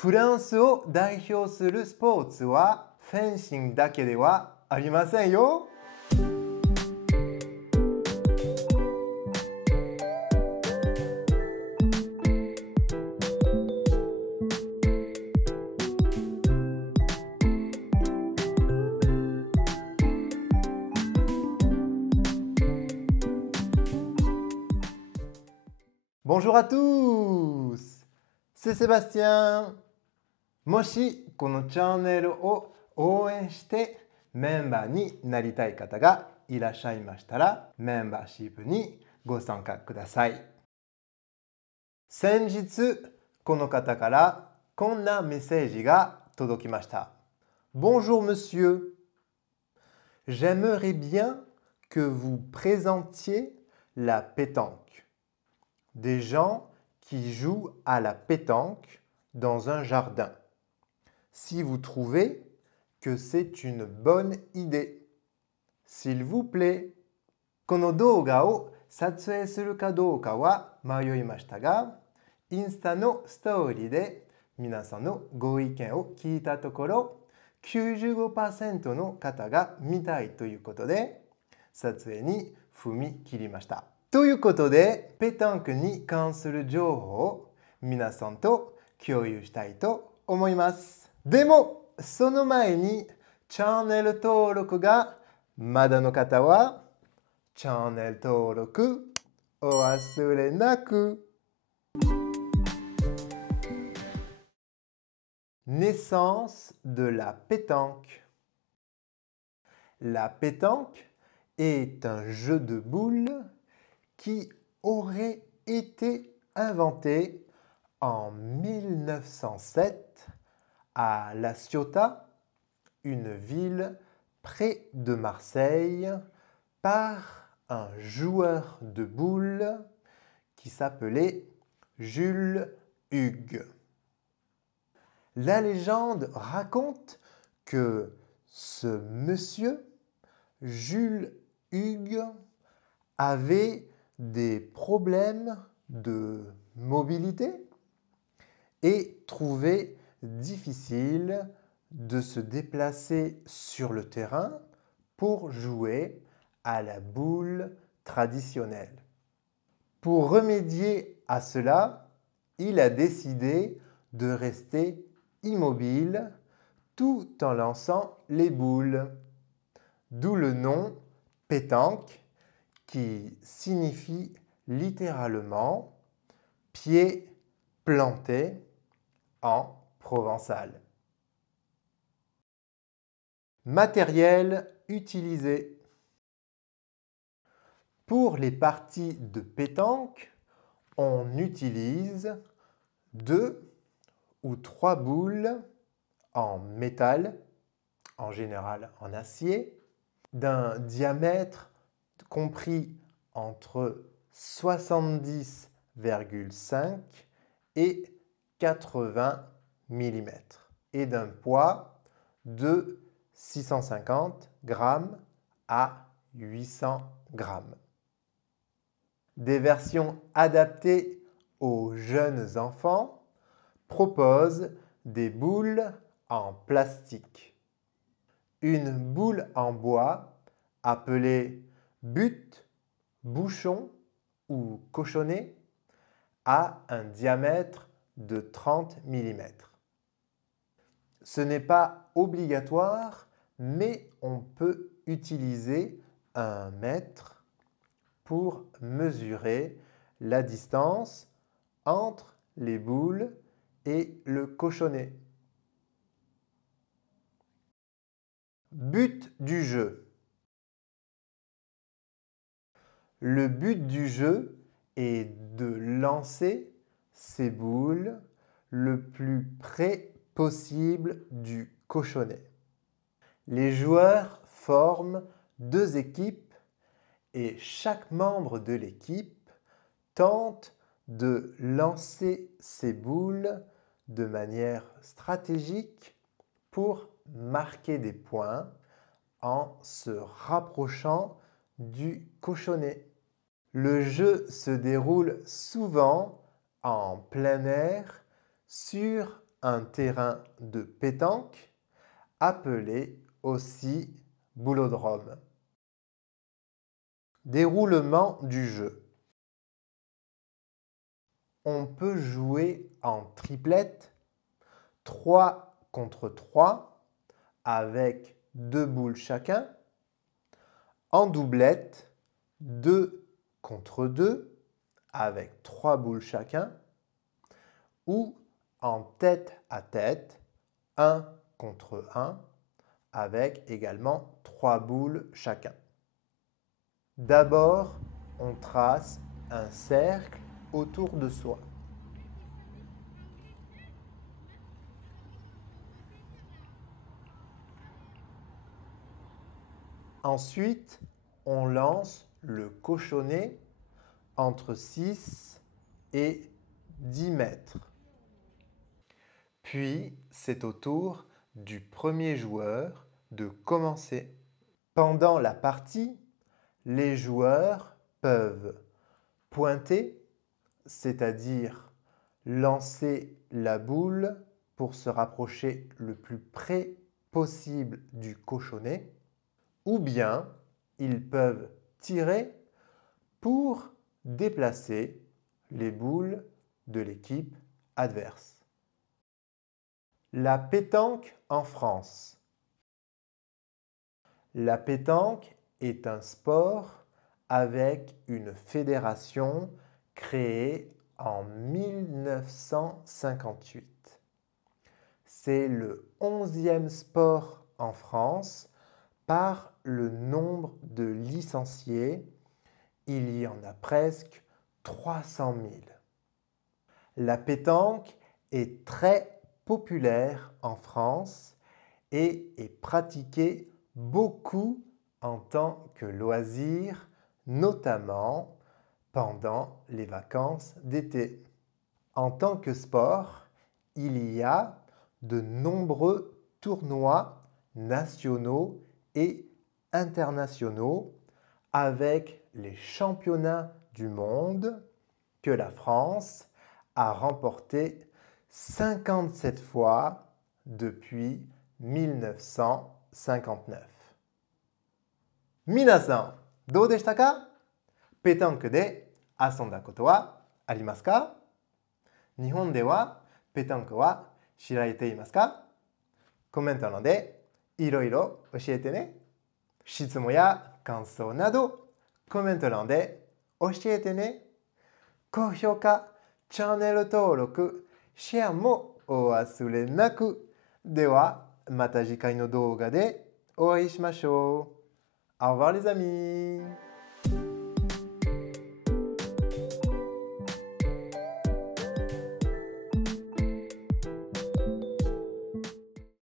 フランスを代表するスポーツはフェンシングだけではありませんよ。Bonjour à tous! C'est Sébastien! もしこのチャンネルを応援してメンバーになりたい方がいらっしゃいましたら、メンバーシップにご参加ください。先日、この方からこんなメッセージが届きました。Bonjour monsieur. J'aimerais bien que vous présentiez la pétanque. Des gens qui jouent à la pétanque dans un jardin. Si vous trouvez que c'est une bonne idée. S'il vous plaît. この動画を撮影するかどうかは迷いましたが、インスタのストーリーで皆さんのご意見を聞いたところ、95% の方が見たいということで、撮影に踏み切りました。ということで、ペタンクに関する情報を皆さんと共有したいと思います。でも、その前にチャンネル登録がまだの方は、チャンネル登録お忘れなく。Naissance de la pétanque. La pétanque est un jeu de boules qui aurait été inventé en 1907 à La Ciotat, une ville près de Marseille, par un joueur de boules qui s'appelait Jules Hugues. La légende raconte que ce monsieur, Jules Hugues, avait des problèmes de mobilité et trouvait difficile de se déplacer sur le terrain pour jouer à la boule traditionnelle. Pour remédier à cela, il a décidé de rester immobile tout en lançant les boules, d'où le nom pétanque qui signifie littéralement pied planté en provençal. Matériel utilisé. Pour les parties de pétanque, on utilise 2 ou 3 boules en métal, en général en acier, d'un diamètre compris entre 70,5 et 80 mm et d'un poids de 650 grammes à 800 grammes. Des versions adaptées aux jeunes enfants proposent des boules en plastique. Une boule en bois appelée butte, bouchon ou cochonnet a un diamètre de 30 mm. Ce n'est pas obligatoire, mais on peut utiliser un mètre pour mesurer la distance entre les boules et le cochonnet. But du jeu. Le but du jeu est de lancer ces boules le plus près possible du cochonnet. Les joueurs forment 2 équipes et chaque membre de l'équipe tente de lancer ces boules de manière stratégique pour marquer des points en se rapprochant du cochonnet. Le jeu se déroule souvent en plein air sur un terrain de pétanque appelé aussi boulodrome. Déroulement du jeu. On peut jouer en triplette, 3 contre 3, avec 2 boules chacun. En doublette, 2 contre 2, avec 3 boules chacun. Ou en tête à tête, 1 contre 1, avec également 3 boules chacun. D'abord, on trace un cercle autour de soi. Ensuite, on lance le cochonnet entre 6 et 10 mètres. Puis, c'est au tour du premier joueur de commencer. Pendant la partie, les joueurs peuvent pointer, c'est-à-dire lancer la boule pour se rapprocher le plus près possible du cochonnet, ou bien ils peuvent tirer pour déplacer les boules de l'équipe adverse. La pétanque en France. La pétanque est un sport avec une fédération créée en 1958. C'est le 11e sport en France par le nombre de licenciés. Il y en a presque 300 000. La pétanque est très populaire en France et est pratiquée beaucoup en tant que loisir, notamment pendant les vacances d'été. En tant que sport, il y a de nombreux tournois nationaux et internationaux avec les championnats du monde que la France a remporté 57 fois depuis 1959. 皆さん、どうでしたか？ペタンクで遊んだことはありますか？日本ではペタンクは知られていますか？コメント欄でいろいろ教えてね。質問や感想などコメント欄で教えてね。高評価、チャンネル登録、シェアもお忘れなく。ではまた次回の動画でお会いしましょう。Au revoir les amis!